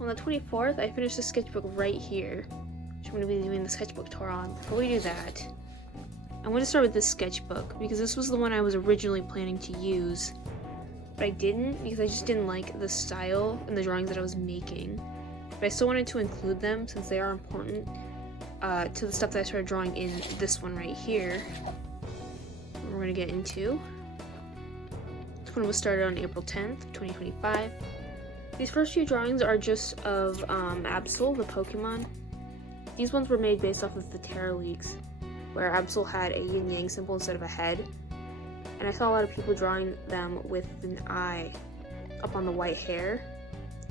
On the 24th, I finished the sketchbook right here, which I'm going to be doing the sketchbook tour on. Before we do that, I'm going to start with this sketchbook, because this was the one I was originally planning to use, but I didn't, because I just didn't like the style and the drawings that I was making. But I still wanted to include them, since they are important to the stuff that I started drawing in this one right here. We're going to get into. This one was started on April 10th, 2025. These first few drawings are just of Absol, the Pokemon. These ones were made based off of the Terra Leaks, where Absol had a yin-yang symbol instead of a head. And I saw a lot of people drawing them with an eye up on the white hair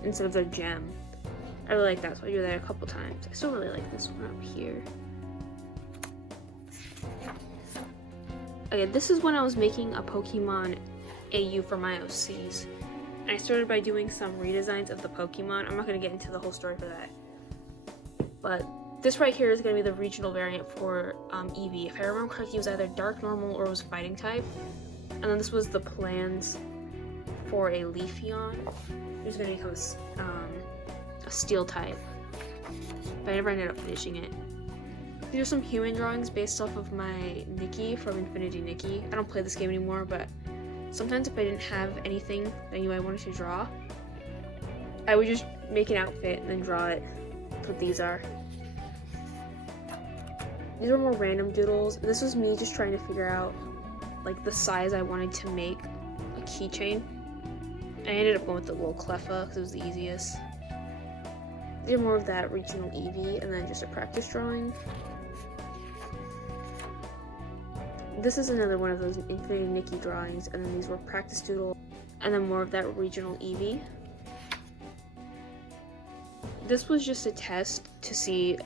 instead of their gem. I really like that, so I do that a couple times. I still really like this one up here. Okay, this is when I was making a Pokemon AU for my OCs. And I started by doing some redesigns of the Pokemon. I'm not going to get into the whole story for that. But this right here is going to be the regional variant for Eevee. If I remember correctly, it was either Dark Normal or it was Fighting type. And then this was the plans for a Leafeon, who's going to become a Steel type. But I never ended up finishing it. These are some human drawings based off of my Nikki from Infinity Nikki. I don't play this game anymore, but sometimes if I didn't have anything that I knew I wanted to draw, I would just make an outfit and then draw it. That's what these are. These are more random doodles. This was me just trying to figure out like the size I wanted to make a keychain. I ended up going with the little Cleffa because it was the easiest. These are more of that regional Eevee and then just a practice drawing. This is another one of those Infinity Nikki drawings, and then these were practice doodle, and then more of that regional Eevee. This was just a test to see,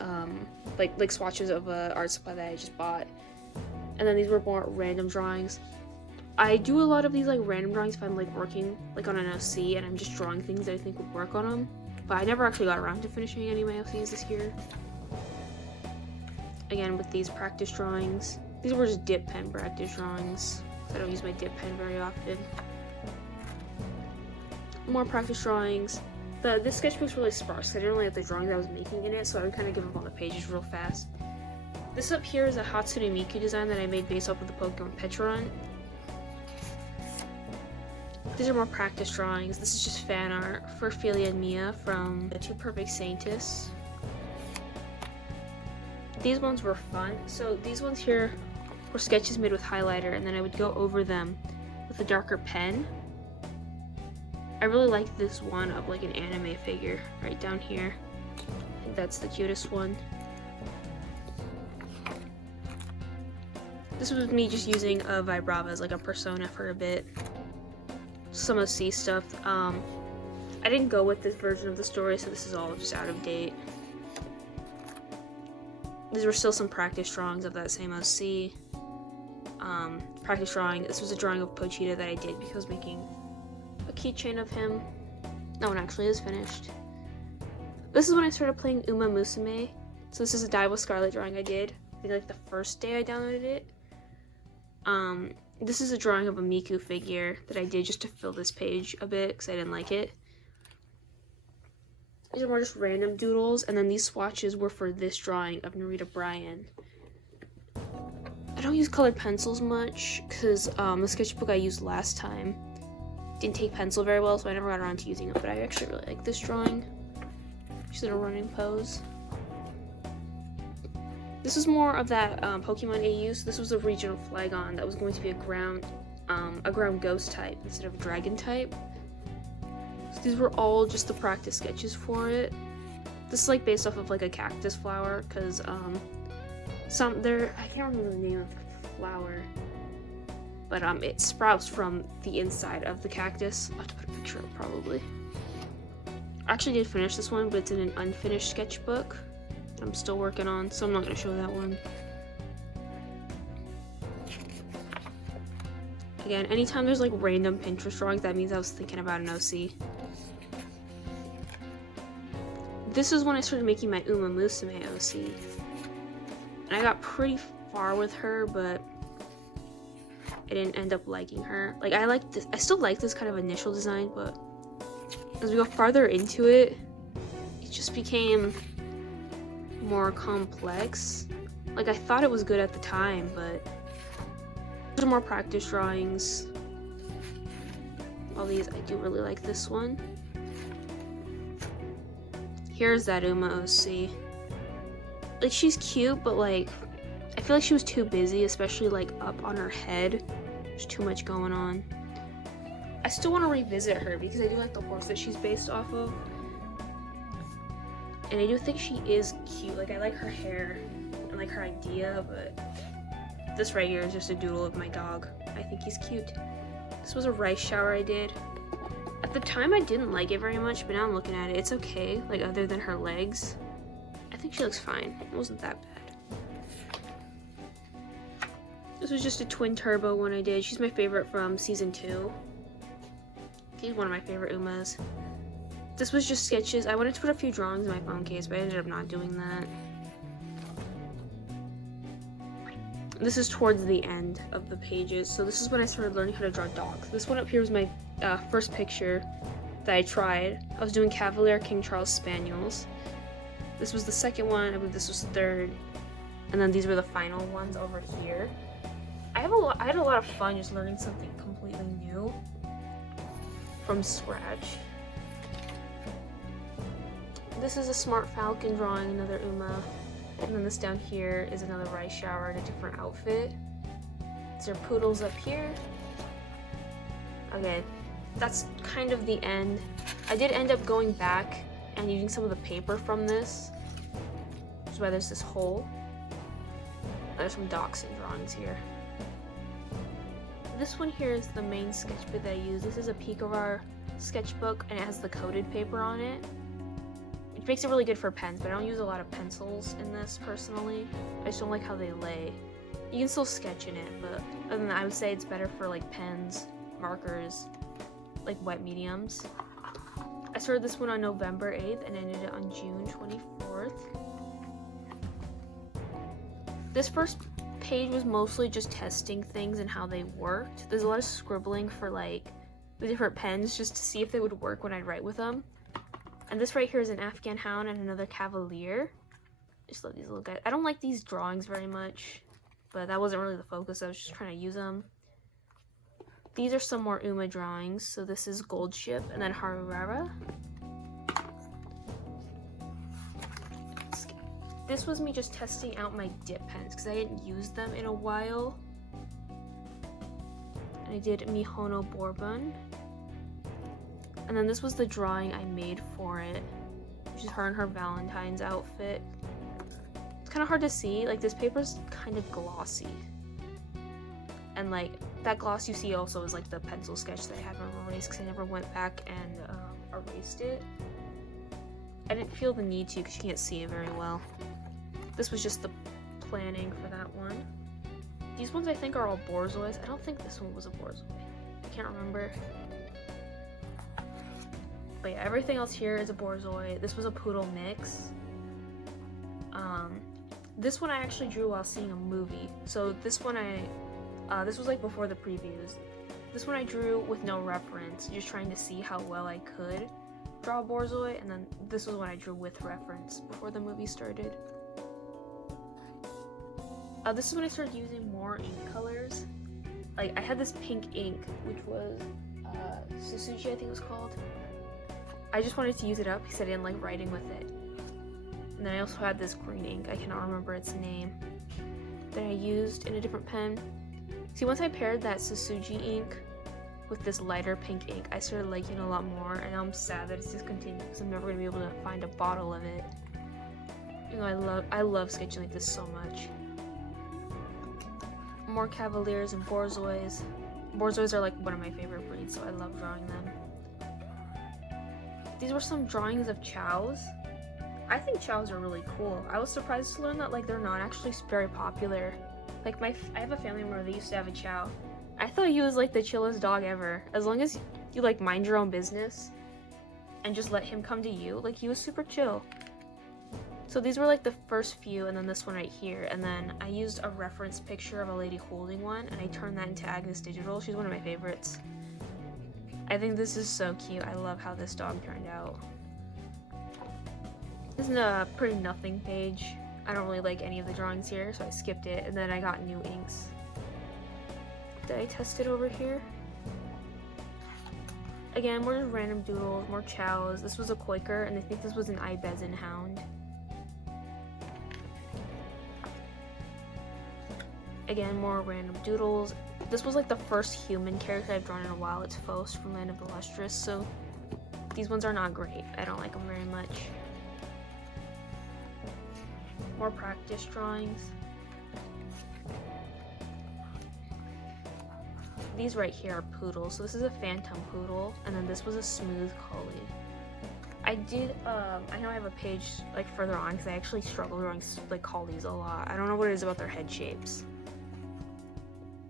like swatches of a art supply that I just bought, and then these were more random drawings. I do a lot of these like random drawings if I'm like working like on an OC and I'm just drawing things that I think would work on them, but I never actually got around to finishing any of my OCs this year. Again, with these practice drawings. These were just dip pen practice drawings. I don't use my dip pen very often. More practice drawings. This sketchbook's really sparse. I didn't really like the drawings I was making in it, so I would kind of give up on the pages real fast. This up here is a Hatsune Miku design that I made based off of the Pokemon Petron. These are more practice drawings. This is just fan art for Ophelia and Mia from the Two Perfect Saintists. These ones were fun. So these ones here were sketches made with highlighter, and then I would go over them with a darker pen. I really like this one of like an anime figure right down here. I think that's the cutest one. This was me just using a Vibrava as like a persona for a bit. Some OC stuff. I didn't go with this version of the story, so this is all just out of date. These were still some practice drawings of that same OC. Practice drawing. This was a drawing of Pochita that I did because I was making a keychain of him. That one actually is finished. This is when I started playing Uma Musume. So this is a Daiwa Scarlet drawing I did. I think like the first day I downloaded it. This is a drawing of a Miku figure that I did just to fill this page a bit because I didn't like it. These are more just random doodles, and then these swatches were for this drawing of Narita Bryan. I don't use colored pencils much because the sketchbook I used last time didn't take pencil very well, so I never got around to using it, but I actually really like this drawing. She's in a running pose. This is more of that Pokemon AU, so this was a regional Flygon that was going to be a ground ghost type instead of a dragon type. So these were all just the practice sketches for it. This is like based off of like a cactus flower, because I can't remember the name of the flower, but it sprouts from the inside of the cactus. I'll have to put a picture up probably. I actually did finish this one, but it's in an unfinished sketchbook I'm still working on, so I'm not going to show that one. Again, anytime there's like random Pinterest drawings, that means I was thinking about an OC. This is when I started making my Uma Musume OC. And I got pretty far with her, but I didn't end up liking her. Like, I still like this kind of initial design, but as we go farther into it, it just became more complex. Like, I thought it was good at the time, but those are more practice drawings. All these, I do really like this one. Here's that Uma OC. Like, she's cute, but like, I feel like she was too busy, especially like up on her head. There's too much going on. I still want to revisit her because I do like the horse that she's based off of. And I do think she is cute. Like, I like her hair and like her idea, but this right here is just a doodle of my dog. I think he's cute. This was a rice shower I did. At the time, I didn't like it very much, but now I'm looking at it, it's okay. Like, other than her legs, I think she looks fine. It wasn't that bad. This was just a twin turbo one I did. She's my favorite from season 2. She's one of my favorite Umas. This was just sketches. I wanted to put a few drawings in my phone case, but I ended up not doing that. This is towards the end of the pages, so this is when I started learning how to draw dogs. This one up here was my first picture that I tried. I was doing Cavalier King Charles Spaniels. This was the second one. I believe this was the third, and then these were the final ones over here. I had a lot of fun just learning something completely new from scratch. This is a Smart Falcon drawing, another Uma. And then this down here is another rice shower in a different outfit. These are poodles up here. Okay, that's kind of the end. I did end up going back and using some of the paper from this, which is why there's this hole. There's some dachshund drawings here. This one here is the main sketchbook that I use. This is a Picarar sketchbook, and it has the coated paper on it. It makes it really good for pens, but I don't use a lot of pencils in this personally. I just don't like how they lay. You can still sketch in it, but other than that, I would say it's better for like pens, markers, like wet mediums. I started this one on November 8th and ended it on June 24th. This first page was mostly just testing things and how they worked. There's a lot of scribbling for like the different pens just to see if they would work when I write with them. And this right here is an Afghan Hound and another Cavalier. I just love these little guys. I don't like these drawings very much, but that wasn't really the focus. I was just trying to use them. These are some more Uma drawings. So this is Gold Ship and then Harurara. This was me just testing out my dip pens because I hadn't used them in a while. And I did Mihono Bourbon. And then this was the drawing I made for it, which is her in her Valentine's outfit. It's kind of hard to see, like this paper's kind of glossy. And like that gloss you see also is like the pencil sketch that I haven't erased because I never went back and erased it. I didn't feel the need to because you can't see it very well. This was just the planning for that one. These ones I think are all Borzois. I don't think this one was a Borzoi. I can't remember. But yeah, everything else here is a Borzoi. This was a poodle mix. This one I actually drew while seeing a movie. So this one this was like before the previews. This one I drew with no reference, just trying to see how well I could draw a Borzoi. And then this was one I drew with reference before the movie started. This is when I started using more ink colors. Like I had this pink ink, which was Susuji, I think it was called. I just wanted to use it up because I didn't like writing with it. And then I also had this green ink, I cannot remember its name, that I used in a different pen. See, once I paired that Susuji ink with this lighter pink ink, I started liking it a lot more, and now I'm sad that it's discontinued because I'm never going to be able to find a bottle of it. You know, I love sketching like this so much. More Cavaliers and Borzois. Borzois are like one of my favorite breeds, so I love drawing them. These were some drawings of chows. I think chows are really cool. I was surprised to learn that like they're not actually very popular. Like I have a family member that used to have a chow. I thought he was like the chillest dog ever. As long as you like mind your own business and just let him come to you, like he was super chill. So these were like the first few, and then this one right here, and then I used a reference picture of a lady holding one and I turned that into Agnes Digital. She's one of my favorites. I think this is so cute. I love how this dog turned out. This is a pretty nothing page. I don't really like any of the drawings here, so I skipped it, and then I got new inks. Did I test it over here? Again, more just random doodles, more chows. This was a Quaker, and I think this was an Ibezian hound. Again, more random doodles. This was like the first human character I've drawn in a while. It's Phos from Land of the Lustrous, so these ones are not great. I don't like them very much. More practice drawings. These right here are poodles. So this is a phantom poodle, and then this was a smooth collie. I know I have a page like further on because I actually struggle drawing like collies a lot. I don't know what it is about their head shapes.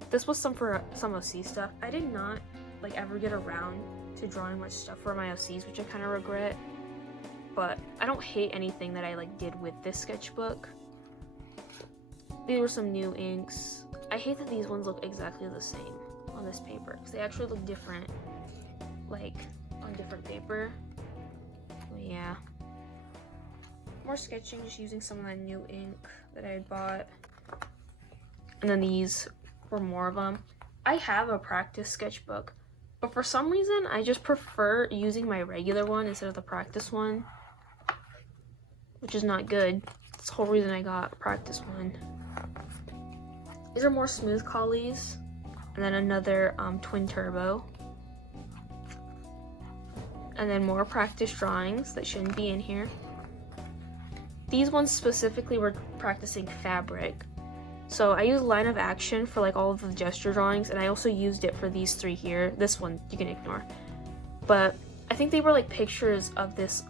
This was some OC stuff. I did not like ever get around to drawing much stuff for my OCs, which I kind of regret. But I don't hate anything that I like did with this sketchbook. These were some new inks. I hate that these ones look exactly the same on this paper because they actually look different like on different paper. But yeah. More sketching, just using some of that new ink that I had bought. And then these were more of them. I have a practice sketchbook, but for some reason I just prefer using my regular one instead of the practice one, which is not good. That's the whole reason I got a practice one. These are more smooth collies, and then another twin turbo, and then more practice drawings that shouldn't be in here. These ones specifically were practicing fabric. So I used line of action for like all of the gesture drawings, and I also used it for these three here. This one you can ignore. But I think they were like pictures of this,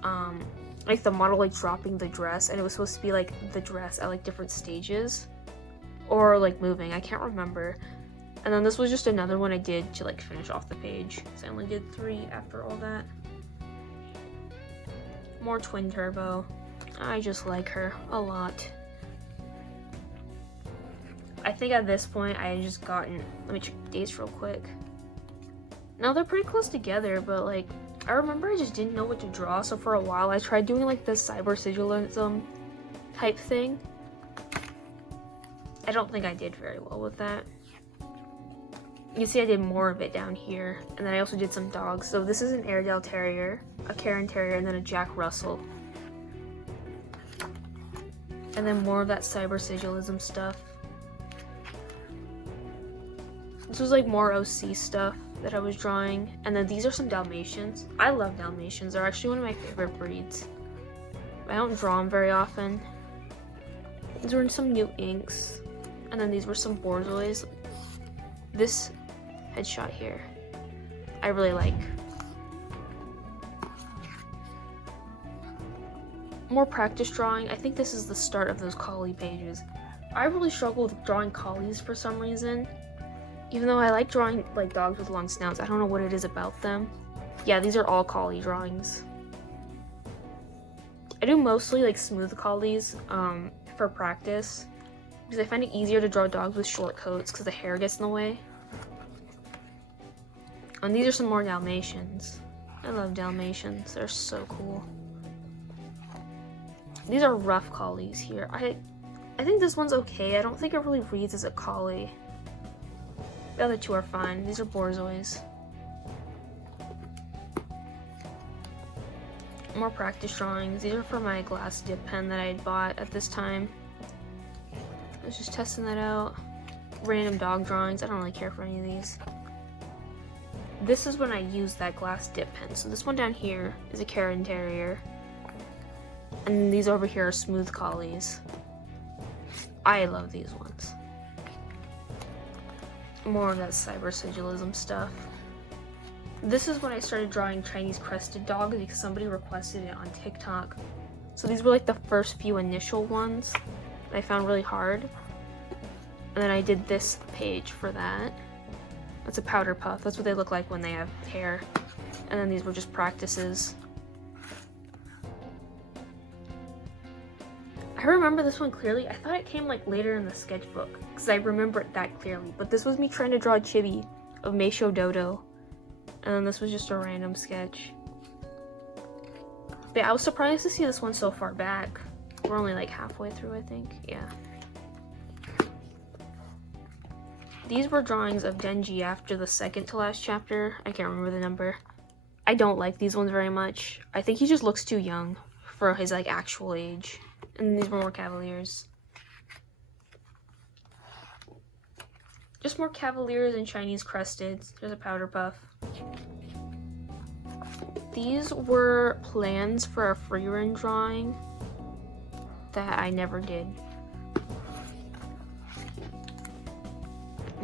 like the model like dropping the dress, and it was supposed to be like the dress at like different stages. Or like moving, I can't remember. And then this was just another one I did to like finish off the page. So I only did 3 after all that. More twin turbo. I just like her a lot. I think at this point I had just gotten, let me check the dates real quick. Now they're pretty close together, but like, I remember I just didn't know what to draw, so for a while I tried doing like the cyber sigillism type thing. I don't think I did very well with that. You see I did more of it down here, and then I also did some dogs. So this is an Airedale Terrier, a Cairn Terrier, and then a Jack Russell. And then more of that cyber sigillism stuff. This was like more OC stuff that I was drawing. And then these are some Dalmatians. I love Dalmatians. They're actually one of my favorite breeds. I don't draw them very often. These were some new inks. And then these were some Borzois. This headshot here, I really like. More practice drawing. I think this is the start of those collie pages. I really struggle with drawing collies for some reason. Even though I like drawing like dogs with long snouts, I don't know what it is about them. Yeah, these are all collie drawings. I do mostly like smooth collies for practice because I find it easier to draw dogs with short coats because the hair gets in the way. And these are some more Dalmatians. I love Dalmatians, they're so cool. These are rough collies here. I think this one's okay. I don't think it really reads as a collie. The other two are fine. These are Borzois. More practice drawings. These are for my glass dip pen that I had bought at this time. I was just testing that out. Random dog drawings. I don't really care for any of these. This is when I used that glass dip pen. So this one down here is a Cairn Terrier. And these over here are smooth collies. I love these ones. More of that cyber sigillism stuff. This is when I started drawing Chinese crested dogs because somebody requested it on TikTok. So these were like the first few initial ones that I found really hard. And then I did this page for that. That's a powder puff. That's what they look like when they have hair. And then these were just practices. I remember this one clearly. I thought it came like later in the sketchbook because I remember it that clearly. But this was me trying to draw a chibi of Meisho Dodo. And then this was just a random sketch. But yeah, I was surprised to see this one so far back. We're only like halfway through, I think. Yeah. These were drawings of Denji after the second to last chapter. I can't remember the number. I don't like these ones very much. I think he just looks too young for his like actual age. And these were more Cavaliers. Just more Cavaliers and Chinese Crusteds. There's a Powder Puff. These were plans for a free run drawing that I never did.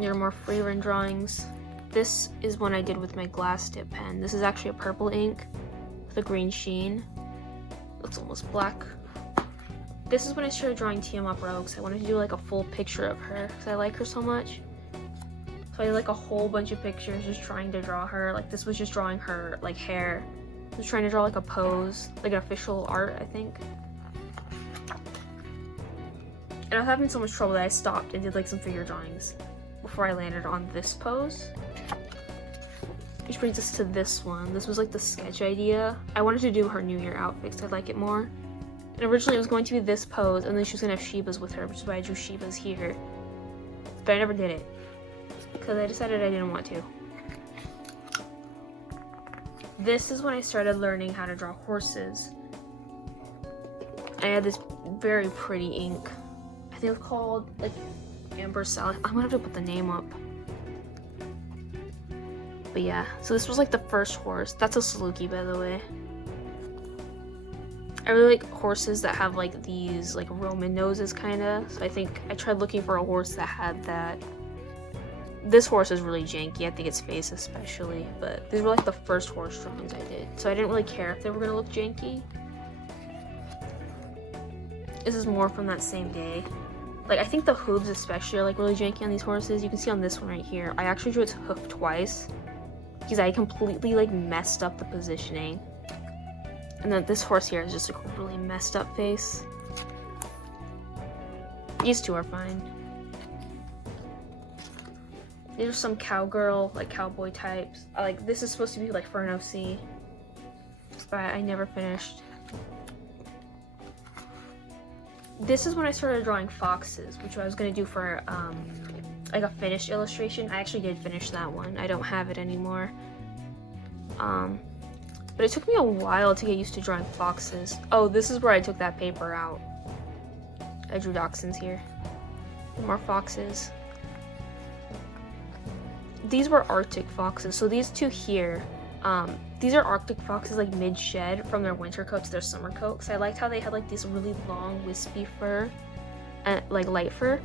There are more free run drawings. This is one I did with my glass tip pen. This is actually a purple ink with a green sheen. Looks almost black. This is when I started drawing Tiamat Rogues. I wanted to do like a full picture of her because I like her so much. So I did like a whole bunch of pictures just trying to draw her. Like this was just drawing her like hair. I was trying to draw like a pose, like an official art, I think. And I was having so much trouble that I stopped and did like some figure drawings before I landed on this pose. Which brings us to this one. This was like the sketch idea. I wanted to do her New Year outfit because I like it more. And originally it was going to be this pose and then she was going to have Shibas with her, which is why I drew Shibas here. But I never did it because I decided I didn't want to. This is when I started learning how to draw horses. I had this very pretty ink. I think it was called like Amber Salad. I'm gonna have to put the name up. But yeah, so this was like the first horse. That's a Saluki, by the way. I really like horses that have like these like Roman noses kinda. So I think I tried looking for a horse that had that. This horse is really janky, I think its face especially, but these were like the first horse drawings I did. So I didn't really care if they were gonna look janky. This is more from that same day. Like I think the hooves especially are like really janky on these horses. You can see on this one right here, I actually drew its hoof twice because I completely like messed up the positioning. And then this horse here is just like a really messed up face. These two are fine. These are some cowgirl, like cowboy types. Like this is supposed to be like Furno C, but I never finished. This is when I started drawing foxes, which I was gonna do for like a finished illustration. I actually did finish that one. I don't have it anymore. But it took me a while to get used to drawing foxes. Oh, this is where I took that paper out. I drew dachshunds here. More foxes. These were Arctic foxes. So these two here, these are Arctic foxes like mid-shed from their winter coat to their summer coat. So I liked how they had like this really long wispy fur, and like light fur,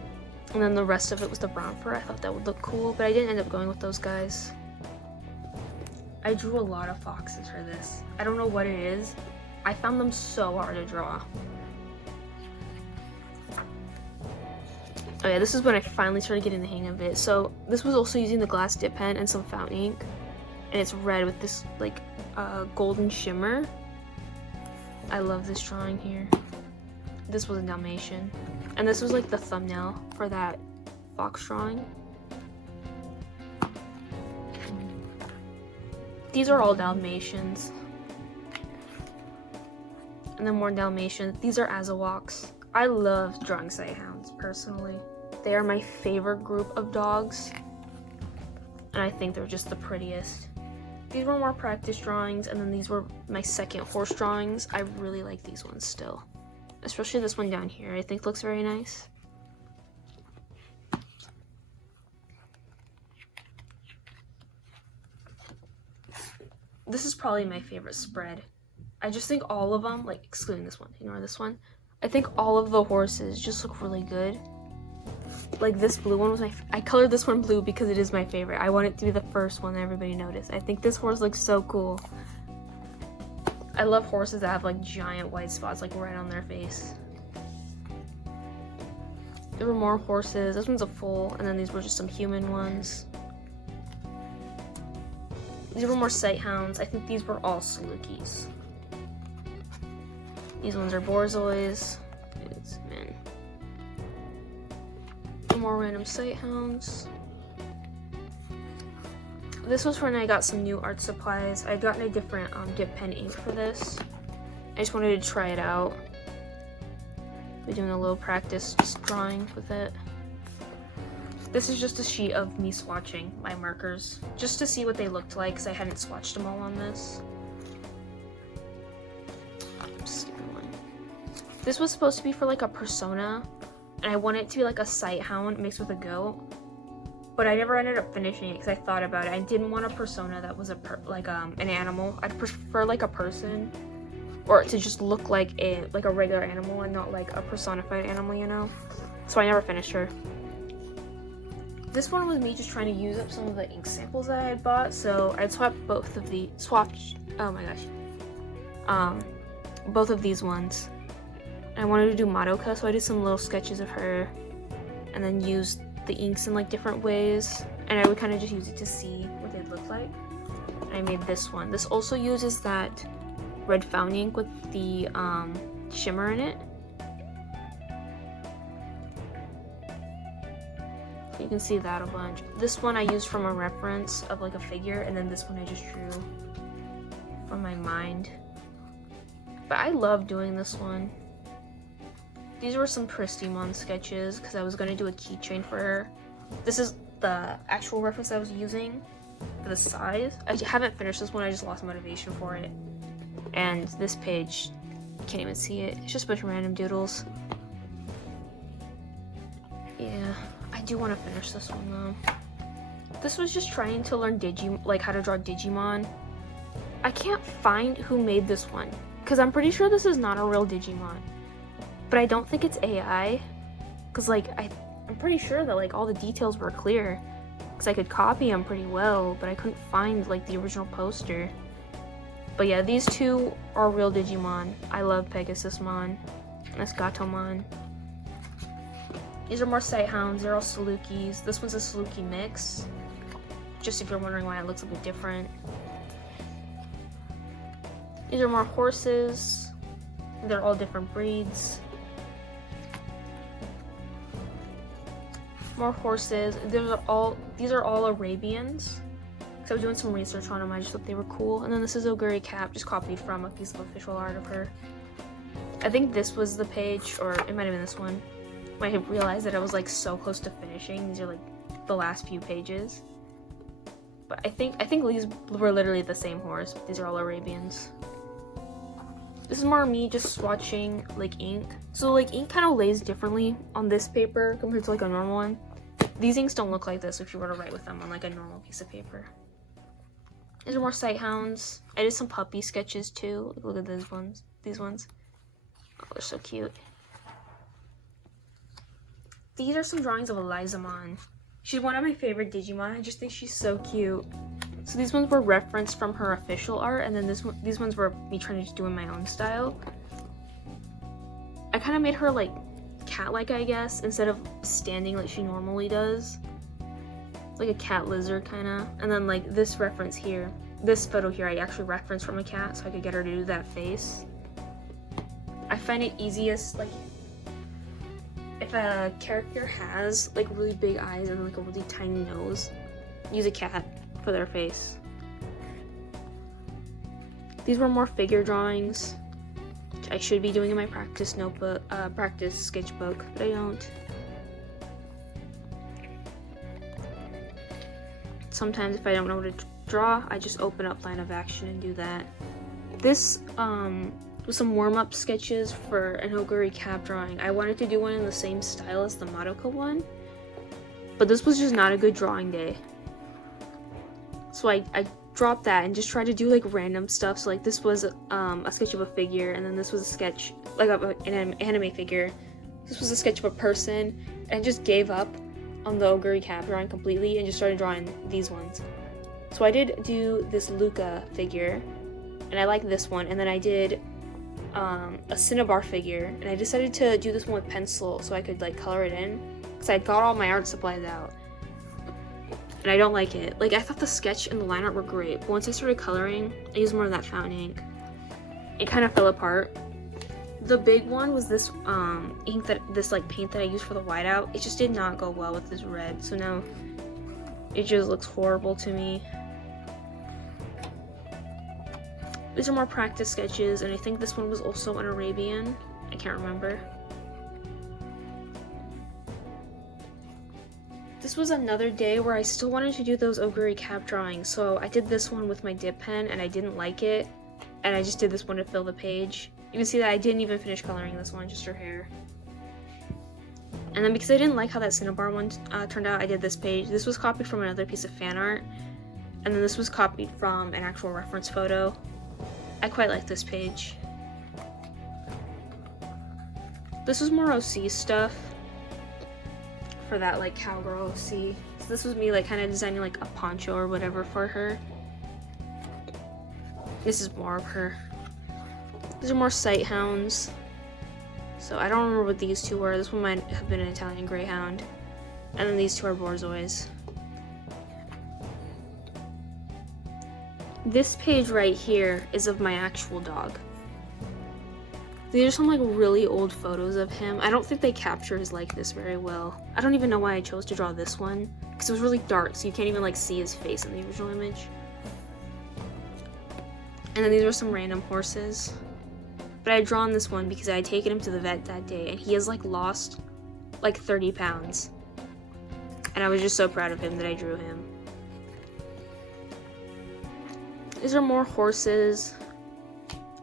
and then the rest of it was the brown fur. I thought that would look cool, but I didn't end up going with those guys. I drew a lot of foxes for this. I don't know what it is. I found them so hard to draw. Oh yeah, this is when I finally started getting the hang of it. So this was also using the glass dip pen and some fountain ink. And it's red with this like golden shimmer. I love this drawing here. This was a Dalmatian. And this was like the thumbnail for that fox drawing. These are all Dalmatians. And then more Dalmatians. These are Azawaks. I love drawing Sighthounds, personally. They are my favorite group of dogs. And I think they're just the prettiest. These were more practice drawings, and then these were my second horse drawings. I really like these ones still. Especially this one down here, I think looks very nice. This is probably my favorite spread. I just think all of them, like excluding this one, ignore this one. I think all of the horses just look really good. Like this blue one was I colored this one blue because it is my favorite. I want it to be the first one that everybody noticed. I think this horse looks so cool. I love horses that have like giant white spots like right on their face. There were more horses. This one's a foal, and then these were just some human ones. These were more Sighthounds. I think these were all Salukis. These ones are Borzois. Man. More random Sighthounds. This was when I got some new art supplies. I'd gotten a different dip pen ink for this. I just wanted to try it out. We're doing a little practice just drawing with it. This is just a sheet of me swatching my markers, just to see what they looked like, because I hadn't swatched them all on this. This was supposed to be for like a persona, and I want it to be like a sight hound mixed with a goat. But I never ended up finishing it because I thought about it. I didn't want a persona that was an animal. I'd prefer like a person, or to just look like a regular animal and not like a personified animal, you know? So I never finished her. This one was me just trying to use up some of the ink samples that I had bought, so I'd both of these ones. I wanted to do Madoka, so I did some little sketches of her, and then used the inks in like different ways, and I would kind of just use it to see what they'd look like. And I made this one. This also uses that red fountain ink with the shimmer in it. You can see that a bunch. This one I used from a reference of like a figure, and then this one I just drew from my mind. But I love doing this one. These were some Pristimon sketches because I was going to do a keychain for her. This is the actual reference I was using for the size. I haven't finished this one, I just lost motivation for it. And this page, you can't even see it. It's just a bunch of random doodles. Yeah, I do want to finish this one though. This was just trying to learn how to draw Digimon. I can't find who made this one, because I'm pretty sure this is not a real Digimon. But I don't think it's AI, because like I'm pretty sure that like all the details were clear, because I could copy them pretty well, but I couldn't find like the original poster. But yeah, these two are real Digimon. I love Pegasusmon and Esgatomon. These are more sight hounds. They're all Salukis. This one's a Saluki mix, just if you're wondering why it looks a bit different. These are more horses. They're all different breeds. More horses. These are all Arabians. Because I was doing some research on them, I just thought they were cool. And then this is Oguri Cap, just copied from a piece of official art of her. I think this was the page, or it might have been this one. I have realized that I was like so close to finishing. These are like the last few pages. But I think these were literally the same horse. These are all Arabians. This is more me just swatching like ink. So like ink kind of lays differently on this paper compared to like a normal one. These inks don't look like this if you were to write with them on like a normal piece of paper. These are more sight hounds. I did some puppy sketches too. Look at these ones. Oh, they're so cute. These are some drawings of Elizamon. She's one of my favorite Digimon. I just think she's so cute. So these ones were referenced from her official art, and then these ones were me trying to do in my own style. I kind of made her like cat-like, I guess, instead of standing like she normally does. Like a cat lizard kind of. And then like this reference here, this photo here, I actually referenced from a cat so I could get her to do that face. I find it easiest like if a character has like really big eyes and like a really tiny nose, use a cat for their face. These were more figure drawings, which I should be doing in my practice notebook, practice sketchbook, but I don't. Sometimes if I don't know what to draw, I just open up Line of Action and do that. This was some warm-up sketches for an Oguri Cap drawing. I wanted to do one in the same style as the Madoka one, but this was just not a good drawing day. So I dropped that and just tried to do like random stuff. So like this was a sketch of a figure, and then this was a sketch like of an anime figure. This was a sketch of a person, and I just gave up on the Oguri Cap drawing completely and just started drawing these ones. So I did do this Luca figure, and I like this one, and then I did a Cinnabar figure, and I decided to do this one with pencil so I could like color it in, because I got all my art supplies out. And I don't like it. Like, I thought the sketch and the line art were great, but once I started coloring, I used more of that fountain ink. It kind of fell apart. The big one was this this like paint that I used for the whiteout. It just did not go well with this red, so now it just looks horrible to me. These are more practice sketches, and I think this one was also an Arabian. I can't remember. This was another day where I still wanted to do those ogre cap drawings, so I did this one with my dip pen, and I didn't like it, and I just did this one to fill the page. You can see that I didn't even finish coloring this one, just her hair. And then because I didn't like how that Cinnabar one turned out, I did this page. This was copied from another piece of fan art, and then this was copied from an actual reference photo. I quite like this page. This was more OC stuff for that like cowgirl OC. So this was me like kind of designing like a poncho or whatever for her. This is more of her. These are more sight hounds. So I don't remember what these two were. This one might have been an Italian Greyhound. And then these two are Borzois. This page right here is of my actual dog. These are some like really old photos of him. I don't think they capture his likeness very well. I don't even know why I chose to draw this one, because it was really dark, so you can't even like see his face in the original image. And then these are some random horses. But I had drawn this one because I had taken him to the vet that day, and he has like lost like 30 pounds. And I was just so proud of him that I drew him. These are more horses.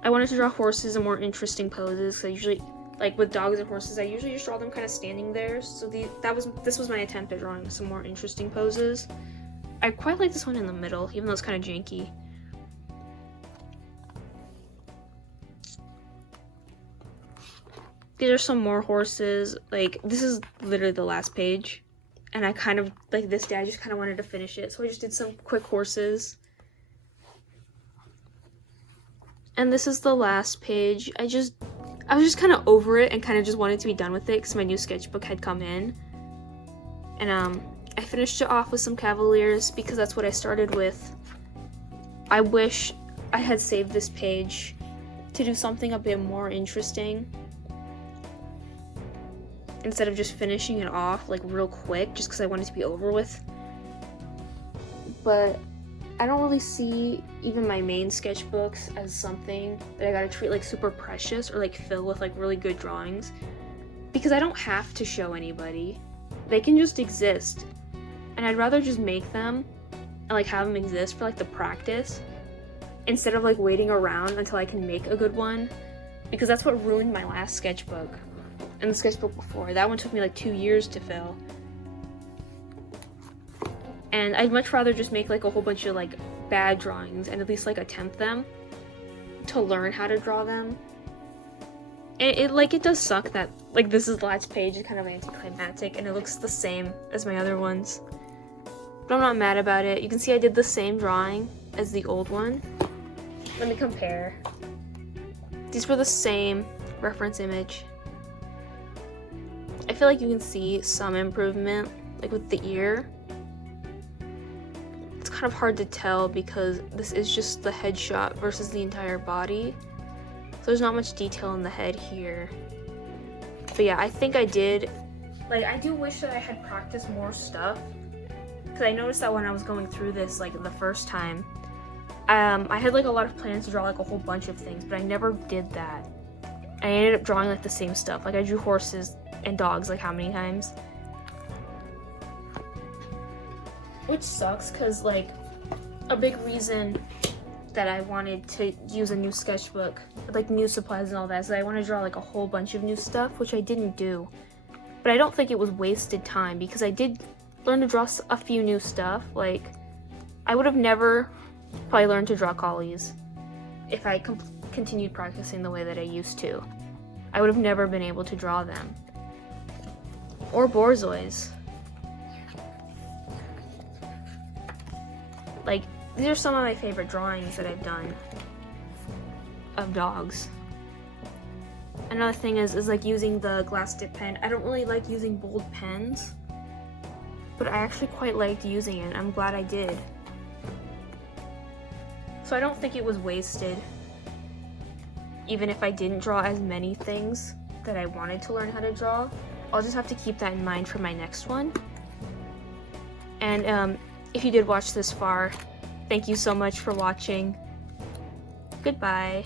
I wanted to draw horses in more interesting poses, because I usually, like with dogs and horses, I usually just draw them kind of standing there. So this was my attempt at drawing some more interesting poses. I quite like this one in the middle, even though it's kind of janky. These are some more horses. Like, this is literally the last page. And I kind of, like this day, I just kind of wanted to finish it. So I just did some quick horses. And this is the last page. I was just kind of over it and kind of just wanted to be done with it because my new sketchbook had come in. And I finished it off with some Cavaliers because that's what I started with. I wish I had saved this page to do something a bit more interesting, instead of just finishing it off like real quick just because I wanted to be over with. But I don't really see even my main sketchbooks as something that I gotta treat like super precious or like fill with like really good drawings, because I don't have to show anybody. They can just exist, and I'd rather just make them and like have them exist for like the practice instead of like waiting around until I can make a good one, because that's what ruined my last sketchbook. And the sketchbook before, that one took me like 2 years to fill. And I'd much rather just make like a whole bunch of like bad drawings and at least like attempt them to learn how to draw them. And it does suck that like this is the last page, is kind of anticlimactic and it looks the same as my other ones. But I'm not mad about it. You can see I did the same drawing as the old one. Let me compare. These were the same reference image. I feel like you can see some improvement, like with the ear. It's kind of hard to tell because this is just the headshot versus the entire body. So there's not much detail in the head here. But yeah, I think I did. Like, I do wish that I had practiced more stuff, because I noticed that when I was going through this, like the first time, I had like a lot of plans to draw like a whole bunch of things, but I never did that. I ended up drawing like the same stuff. Like I drew horses and dogs like how many times? Which sucks, because like a big reason that I wanted to use a new sketchbook, like new supplies and all that, is that I want to draw like a whole bunch of new stuff, which I didn't do. But I don't think it was wasted time, because I did learn to draw a few new stuff. Like, I would have never probably learned to draw collies if I continued practicing the way that I used to. I would have never been able to draw them. Or Borzois. Like, these are some of my favorite drawings that I've done of dogs. Another thing is like using the glass dip pen. I don't really like using bold pens, but I actually quite liked using it. I'm glad I did. So I don't think it was wasted, even if I didn't draw as many things that I wanted to learn how to draw. I'll just have to keep that in mind for my next one. And if you did watch this far, thank you so much for watching. Goodbye.